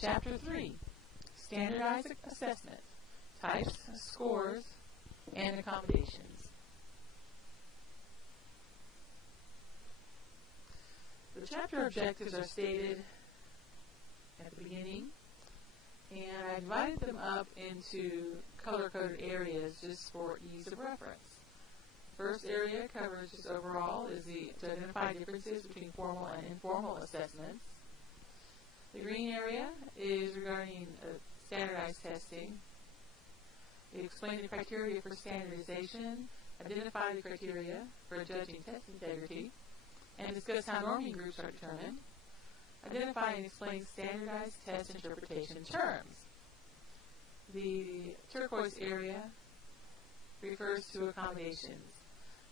Chapter 3, Standardized Assessment, Types, Scores, and Accommodations. The chapter objectives are stated at the beginning, and I divided them up into color-coded areas just for ease of reference. First area covers just overall is to identify differences between formal and informal assessments. The green area is regarding standardized testing. It explains the criteria for standardization, identify the criteria for judging test integrity, and discuss how norming groups are determined. Identify and explain standardized test interpretation terms. The turquoise area refers to accommodations.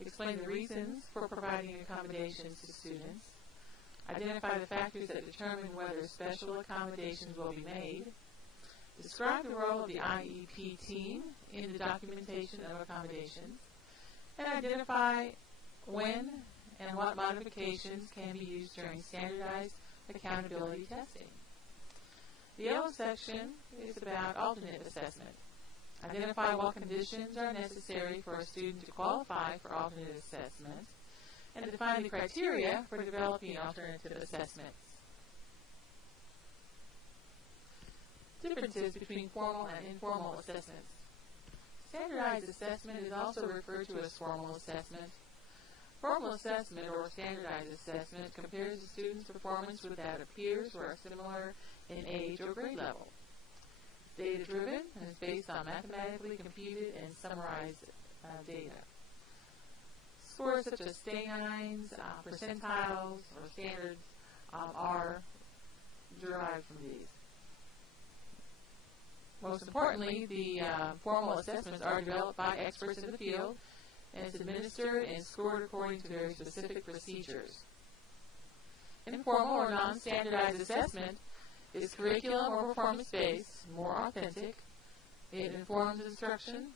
Explain the reasons for providing accommodations to students. Identify the factors that determine whether special accommodations will be made. Describe the role of the IEP team in the documentation of accommodations. And identify when and what modifications can be used during standardized accountability testing. The yellow section is about alternate assessment. Identify what conditions are necessary for a student to qualify for alternate assessment, and define the criteria for developing alternative assessments. Differences between formal and informal assessments. Standardized assessment is also referred to as formal assessment. Formal assessment, or standardized assessment, compares a student's performance with that of peers who are similar in age or grade level. Data-driven and is based on mathematically computed and summarized data. Scores such as stay-nines, percentiles, or standards are derived from these. Most importantly, the formal assessments are developed by experts in the field, and it's administered and scored according to very specific procedures. Informal or non-standardized assessment is curriculum or performance-based, more authentic. It informs instruction,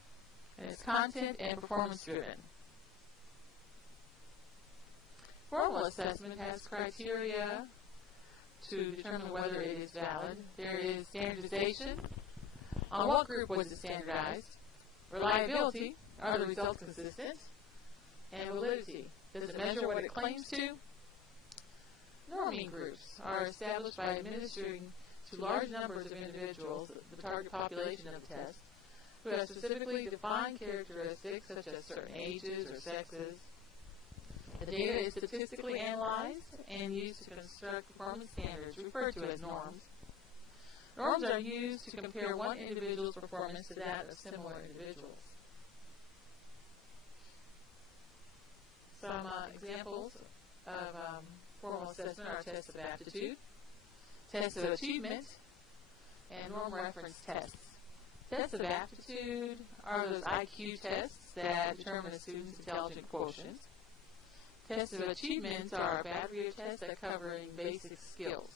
and it's content and performance-driven. Formal assessment has criteria to determine whether it is valid. There is standardization. On what group was it standardized? Reliability. Are the results consistent? And validity. Does it measure what it claims to? Norming groups are established by administering to large numbers of individuals, the target population of the test, who have specifically defined characteristics such as certain ages or sexes. The data is statistically analyzed and used to construct performance standards referred to as norms. Norms are used to compare one individual's performance to that of similar individuals. Some examples of formal assessment are tests of aptitude, tests of achievement, and norm reference tests. Tests of aptitude are those IQ tests that determine a student's intelligence quotient. Tests of achievement are a battery of tests that cover basic skills.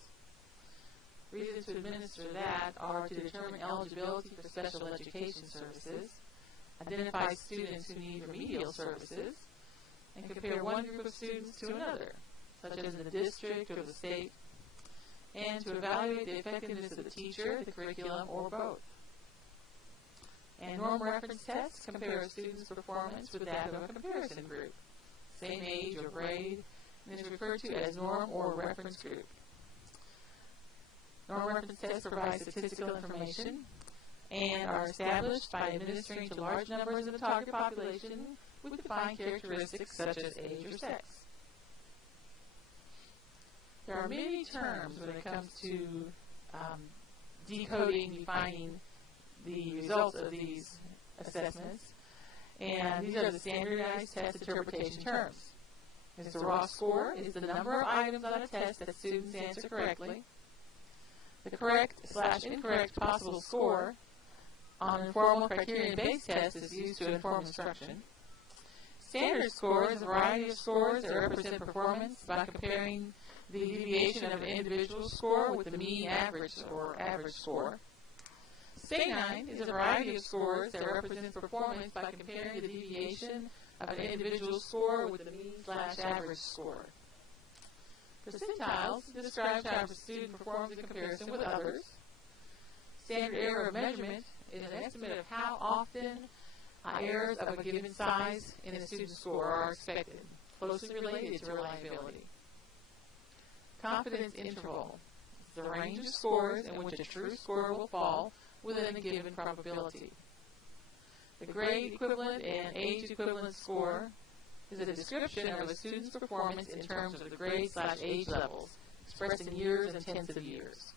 Reasons to administer that are to determine eligibility for special education services, identify students who need remedial services, and compare one group of students to another, such as in the district or the state, and to evaluate the effectiveness of the teacher, the curriculum, or both. And norm reference tests compare a student's performance with that of a comparison group, same age or grade, and is referred to as norm or reference group. Norm reference tests provide statistical information and are established by administering to large numbers of the target population with defined characteristics such as age or sex. There are many terms when it comes to decoding, defining the results of these assessments, and these are the standardized test interpretation terms. The raw score is the number of items on a test that students answer correctly. The correct/incorrect possible score on an informal criterion-based test is used to inform instruction. Standard score is a variety of scores that represent performance by comparing the deviation of an individual score with the mean average or average score. Stay-9 is a variety of scores that represents performance by comparing the deviation of an individual score with the mean/average score. Percentiles describes how a student performs in comparison with others. Standard error of measurement is an estimate of how often errors of a given size in a student's score are expected, closely related to reliability. Confidence interval is the range of scores in which a true score will fall within a given probability. The grade equivalent and age equivalent score is a description of a student's performance in terms of the grade/age levels, expressed in years and tenths of years.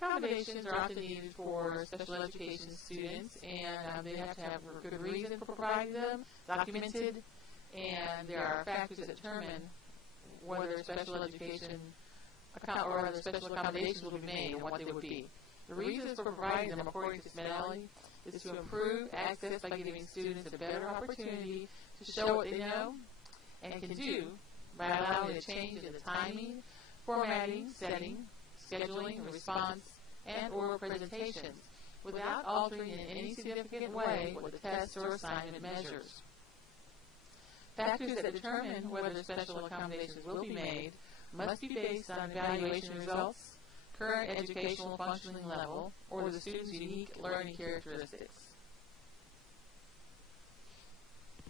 Accommodations are often needed for special education students, and they have to have a good reason for providing them, documented, and there are factors that determine whether special education or other special accommodations will be made and what they would be. The reasons for providing them, according to Smelly, is to improve access by giving students a better opportunity to show what they know and can do by allowing a change in the timing, formatting, setting, scheduling, response, and or presentations without altering in any significant way what the tests or assignment measures. Factors that determine whether special accommodations will be made must be based on evaluation results, current educational functioning level, or the student's unique learning characteristics.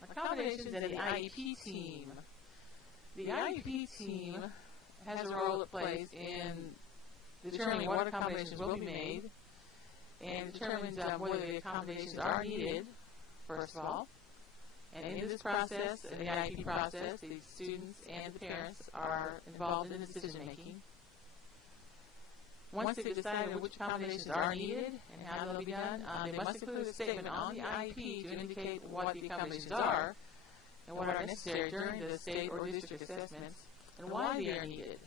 Accommodations and the IEP team. The IEP team has a role it plays in determining what accommodations will be made and determines whether the accommodations are needed, first of all. And in this process, in the IEP process, the students and the parents are involved in the decision making. Once they've decided which accommodations are needed and how they'll be done, they must include a statement on the IEP to indicate what the accommodations are and what are necessary during the state or district assessments and why they are needed.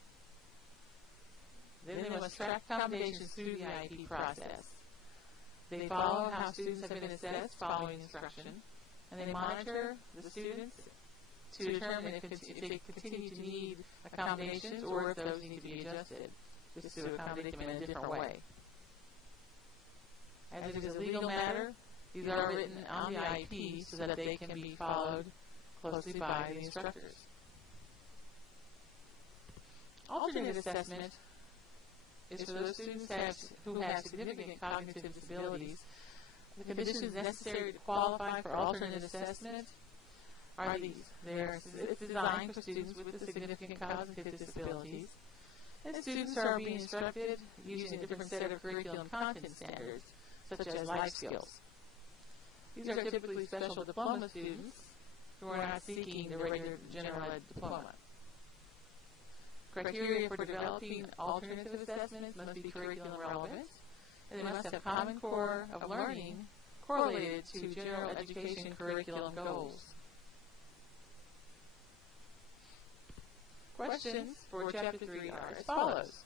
Then they must track accommodations through the IEP process. They follow how students have been assessed following instruction, and they monitor the students to determine if they continue to need accommodations or if those need to be adjusted, just to accommodate them in a different way. As it is a legal matter, these are written on the IEP so that they can be followed closely by the instructors. Alternate assessment is for those students who have significant cognitive disabilities. The conditions necessary to qualify for alternate assessment are these. It's designed for students with significant cognitive disabilities, and students are being instructed using a different set of curriculum content standards, such as life skills. These are typically special diploma students who are not seeking the regular general ed diploma. Criteria for developing alternative assessments must be curriculum relevant, and they must have common core of learning correlated to general education curriculum goals. Questions for Chapter 3 are as follows.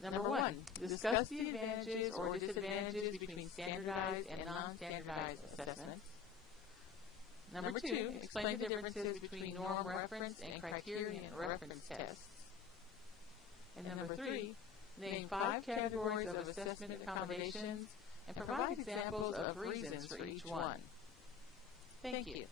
Number 1, discuss the advantages or disadvantages between standardized and non-standardized assessments. Number 2, explain the differences between norm reference and criterion reference tests. And number 3, name 5 categories of assessment accommodations and provide examples of reasons for each one. Thank you.